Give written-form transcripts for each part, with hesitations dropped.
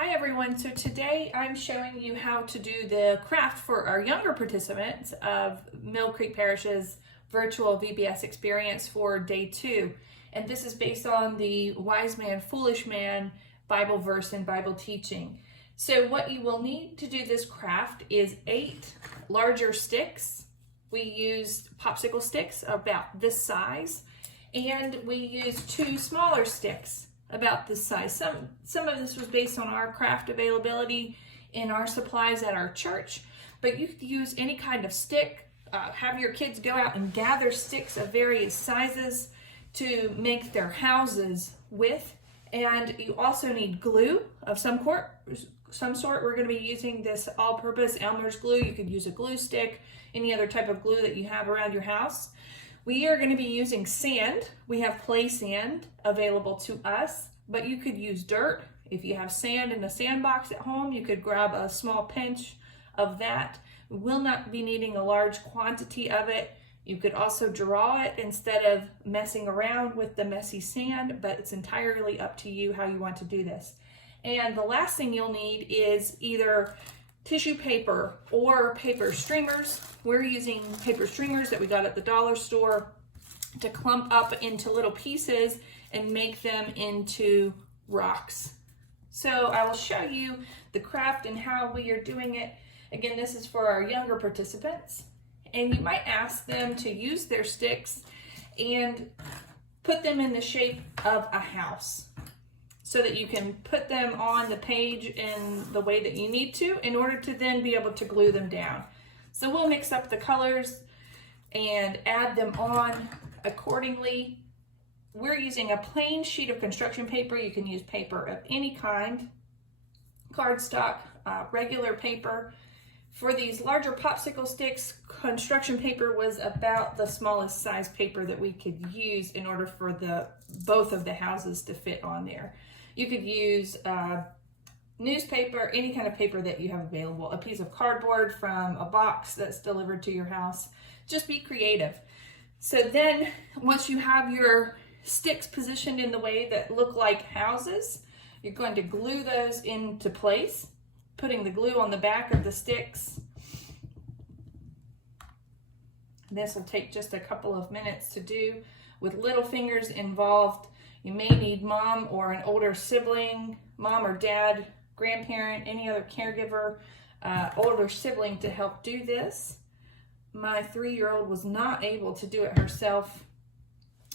Hi everyone, so today I'm showing you how to do the craft for our younger participants of Mill Creek Parish's virtual VBS experience for day 2. And this is based on the Wise Man, Foolish Man Bible verse and Bible teaching. So what you will need to do this craft is 8 larger sticks. We used popsicle sticks about this size, and we used 2 smaller sticks about this size. Some of this was based on our craft availability in our supplies at our church, but you could use any kind of stick. Have your kids go out and gather sticks of various sizes to make their houses with. And you also need glue of some sort. We're going to be using this all-purpose Elmer's glue. You could use a glue stick, any other type of glue that you have around your house. We are going to be using sand. We have play sand available to us, but you could use dirt. If you have sand in a sandbox at home, you could grab a small pinch of that. We will not be needing a large quantity of it. You could also draw it instead of messing around with the messy sand, but it's entirely up to you how you want to do this. And the last thing you'll need is either tissue paper or paper streamers. We're using paper streamers that we got at the dollar store to clump up into little pieces and make them into rocks. So I will show you the craft and how we are doing it. Again, this is for our younger participants. And you might ask them to use their sticks and put them in the shape of a house, so that you can put them on the page in the way that you need to in order to then be able to glue them down. So we'll mix up the colors and add them on accordingly. We're using a plain sheet of construction paper. You can use paper of any kind, cardstock, regular paper. For these larger popsicle sticks, construction paper was about the smallest size paper that we could use in order for both of the houses to fit on there. You could use newspaper, any kind of paper that you have available, a piece of cardboard from a box that's delivered to your house. Just be creative. So then once you have your sticks positioned in the way that look like houses, you're going to glue those into place, putting the glue on the back of the sticks. This will take just a couple of minutes to do with little fingers involved. You may need mom or an older sibling, mom or dad, grandparent, any other caregiver, older sibling to help do this. My 3-year-old was not able to do it herself,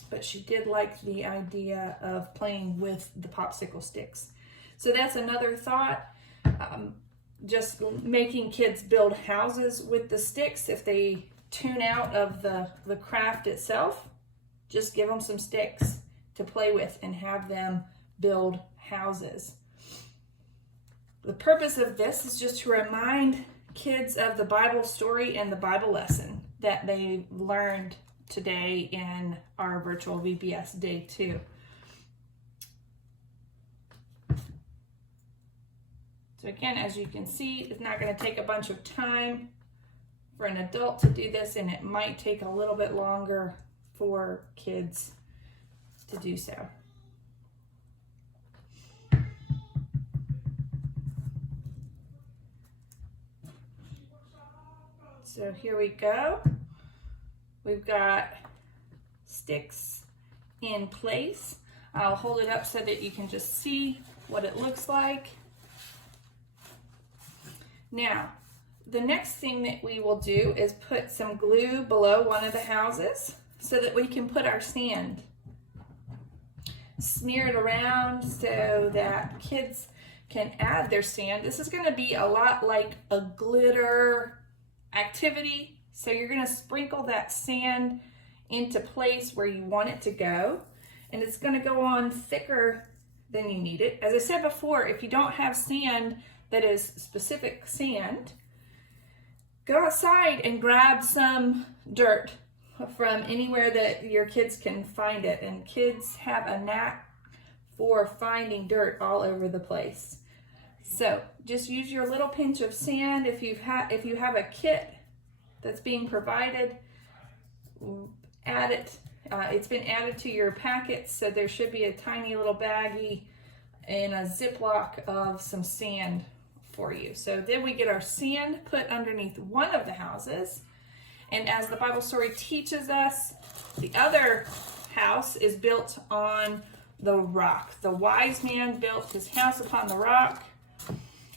but she did like the idea of playing with the popsicle sticks. So that's another thought. Just making kids build houses with the sticks. If they tune out of the craft itself, just give them some sticks to play with and have them build houses. The purpose of this is just to remind kids of the Bible story and the Bible lesson that they learned today in our virtual VBS day 2. So again, as you can see, it's not going to take a bunch of time for an adult to do this, and it might take a little bit longer for kids to do so. So here we go. We've got sticks in place. I'll hold it up so that you can just see what it looks like. Now, the next thing that we will do is put some glue below one of the houses so that we can put our sand. Smear it around so that kids can add their sand. This is going to be a lot like a glitter activity. So you're going to sprinkle that sand into place where you want it to go. And it's going to go on thicker than you need it. As I said before, if you don't have sand that is specific sand, go outside and grab some dirt from anywhere that your kids can find it. And kids have a knack for finding dirt all over the place. So just use your little pinch of sand. If you have a kit that's being provided, add it. It's been added to your packet, so there should be a tiny little baggie in a Ziploc of some sand for you. So then we get our sand put underneath one of the houses. And as the Bible story teaches us, the other house is built on the rock. The wise man built his house upon the rock,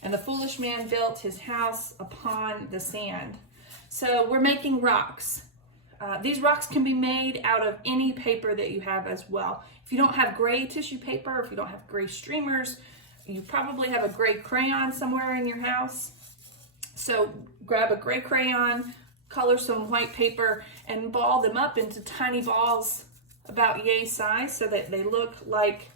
and the foolish man built his house upon the sand. So we're making rocks. These rocks can be made out of any paper that you have as well. If you don't have gray tissue paper, if you don't have gray streamers, you probably have a gray crayon somewhere in your house. So grab a gray crayon, color some white paper, and ball them up into tiny balls about yay size so that they look like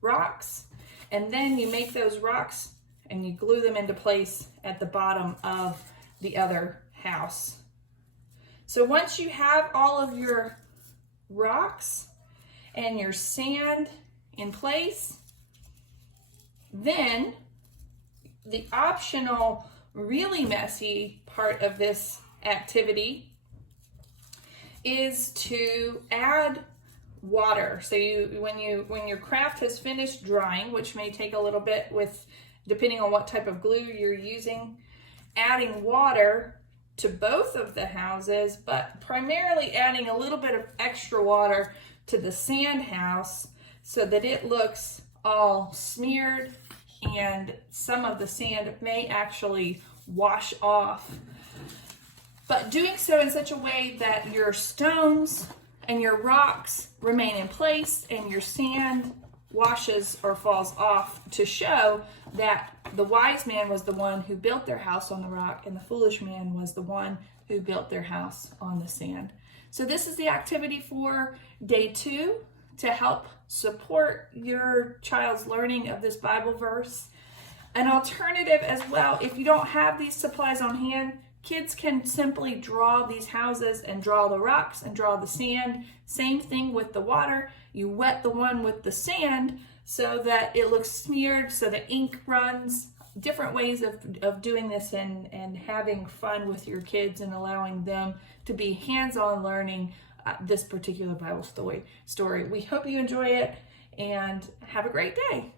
rocks. And then you make those rocks and you glue them into place at the bottom of the other house. So once you have all of your rocks and your sand in place, then the optional, really messy part of this activity is to add water. So when your craft has finished drying, which may take a little bit depending on what type of glue you're using, adding water to both of the houses, but primarily adding a little bit of extra water to the sand house so that it looks all smeared, and some of the sand may actually wash off. But doing so in such a way that your stones and your rocks remain in place and your sand washes or falls off, to show that the wise man was the one who built their house on the rock and the foolish man was the one who built their house on the sand. So this is the activity for day 2 to help support your child's learning of this Bible verse. An alternative as well, if you don't have these supplies on hand, kids can simply draw these houses and draw the rocks and draw the sand. Same thing with the water. You wet the one with the sand so that it looks smeared, so the ink runs. Different ways of doing this and having fun with your kids and allowing them to be hands-on learning this particular Bible story. We hope you enjoy it and have a great day.